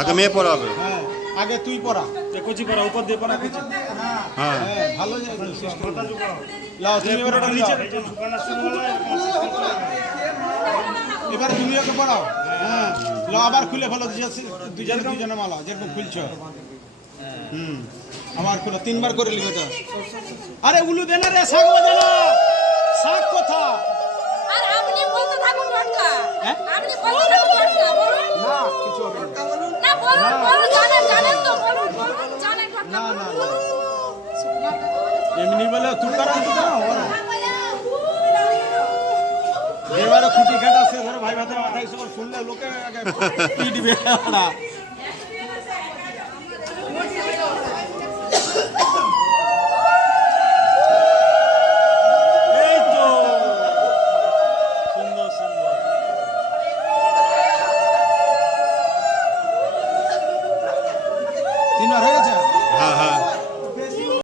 আগে মেয়ে পড়াবে। হ্যাঁ আগে তুই পড়া কোচি পড়া উপর দিয়ে পড়া কোচি। হ্যাঁ ভালো লাও তুমি এবার ওটা নিচে এবার তুমি ওকে পড়াও। হ্যাঁ লাও আবার খুলে ফেলো দুজনে মালা যেরকম খুলছো। আবার খুলো তিনবার করে লিখো তো। আরে উলু দে না রে শাক বাজে না শাক কথা। আর আপনি বলতে থাকুন ঘটকা আপনি বলতে থাকুন ঘটকা বলুন না কিছু হবে না বলুন বলুন জানেন তো বলুন জানেন ঘটকা না না এমনি বলে তুই করান তো না এবারে খুঁটি কাটা সে ধরে ভাই ভাতের মাথায় সব শুনলে লোকে আগে কি দিবে না। এই তো সুন্দর সুন্দর। তিনবার হয়ে গেছে। হ্যাঁ হ্যাঁ